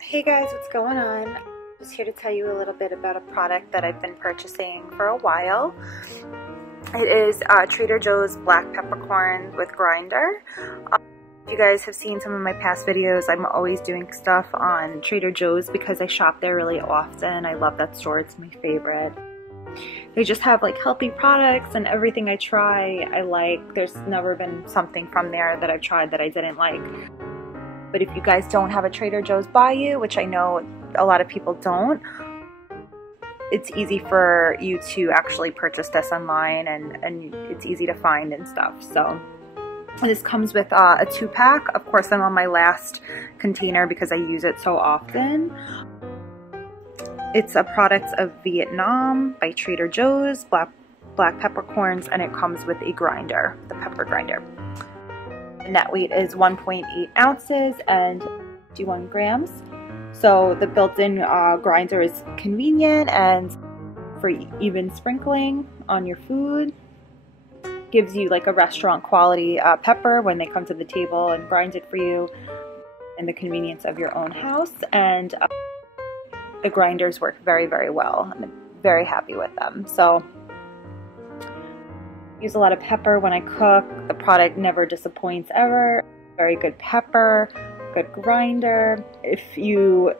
Hey guys, what's going on? I'm just here to tell you a little bit about a product that I've been purchasing for a while. It is Trader Joe's black peppercorn with grinder. If you guys have seen some of my past videos, I'm always doing stuff on Trader Joe's because I shop there really often. I love that store, it's my favorite. They just have like healthy products, and everything I try I like. There's never been something from there that I've tried that I didn't like. But if you guys don't have a Trader Joe's by you, which I know a lot of people don't, it's easy for you to actually purchase this online, and it's easy to find and stuff. So this comes with a 2-pack. Of course, I'm on my last container because I use it so often. It's a product of Vietnam by Trader Joe's, black peppercorns, and it comes with a grinder, the pepper grinder. The net weight is 1.8 ounces and 51 grams. So the built-in grinder is convenient and for even sprinkling on your food. Gives you like a restaurant quality pepper when they come to the table and grind it for you in the convenience of your own house. And the grinders work very, very well. I'm very happy with them. So use a lot of pepper when I cook. The product never disappoints ever. Very good pepper, good grinder. If you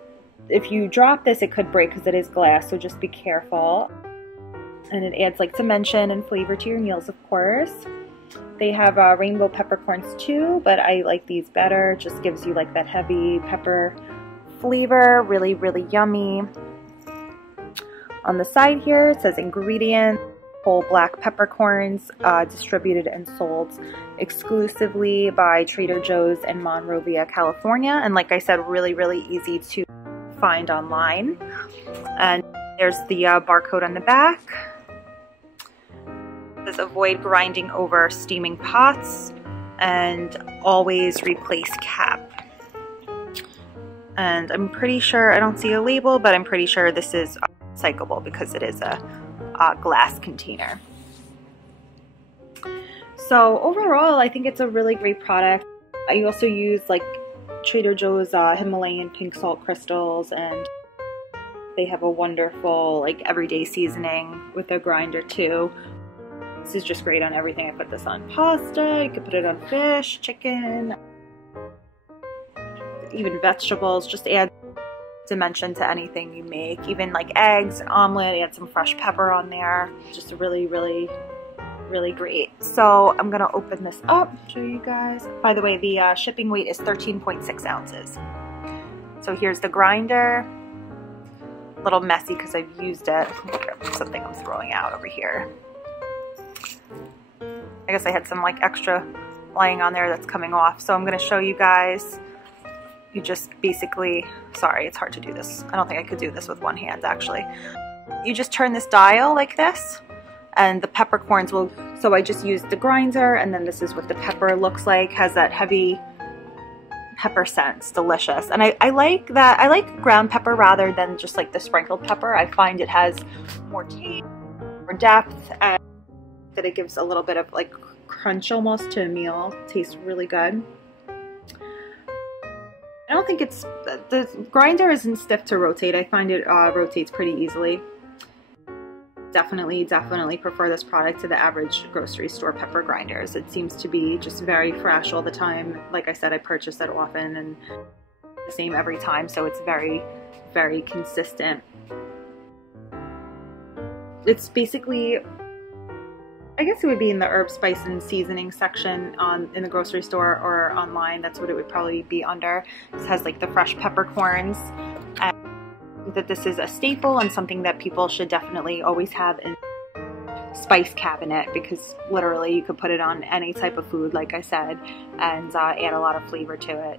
drop this, it could break because it is glass, so just be careful. And it adds like dimension and flavor to your meals, of course. They have rainbow peppercorns too, but I like these better. Just gives you like that heavy pepper flavor, really, really yummy. On the side here, it says ingredients. Whole black peppercorns, distributed and sold exclusively by Trader Joe's in Monrovia, California. And like I said, really, really easy to find online. And there's the barcode on the back. It says avoid grinding over steaming pots and always replace cap. And I'm pretty sure, I don't see a label, but I'm pretty sure this is recyclable because it is a glass container. So overall, I think it's a really great product. I also use like Trader Joe's Himalayan pink salt crystals, and they have a wonderful like everyday seasoning with a grinder too. This is just great on everything. I put this on pasta, you could put it on fish, chicken, even vegetables. Just add dimension to anything you make, even like eggs, an omelet, add some fresh pepper on there. Just really, really, really great. So I'm gonna open this up, show you guys. By the way, the shipping weight is 13.6 ounces. So here's the grinder. A little messy because I've used it. Something I'm throwing out over here. I guess I had some like extra lying on there that's coming off. So I'm gonna show you guys. You just basically, sorry, it's hard to do this. I don't think I could do this with one hand actually. You just turn this dial like this and the peppercorns will, so I just used the grinder, and then this is what the pepper looks like. Has that heavy pepper scent. It's delicious. And I like that. I like ground pepper rather than just like the sprinkled pepper. I find it has more taste, more depth, and that it gives a little bit of like crunch almost to a meal. It tastes really good. I don't think it's, the grinder isn't stiff to rotate. I find it rotates pretty easily. Definitely prefer this product to the average grocery store pepper grinders. It seems to be just very fresh all the time. Like I said, I purchase it often and the same every time, so it's very, very consistent. It's basically, I guess it would be in the herb, spice, and seasoning section in the grocery store or online. That's what it would probably be under. This has like the fresh peppercorns. And I think that this is a staple and something that people should definitely always have in spice cabinet, because literally you could put it on any type of food, like I said, and add a lot of flavor to it.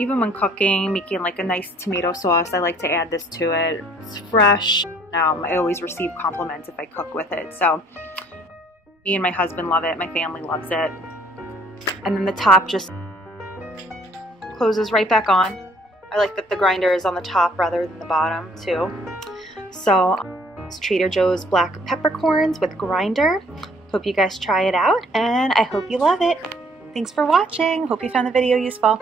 Even when cooking, making like a nice tomato sauce, I like to add this to it. It's fresh. I always receive compliments if I cook with it. So me and my husband love it. My family loves it. And then the top just closes right back on. I like that the grinder is on the top rather than the bottom too. So it's Trader Joe's black peppercorns with grinder. Hope you guys try it out, and I hope you love it. Thanks for watching. Hope you found the video useful.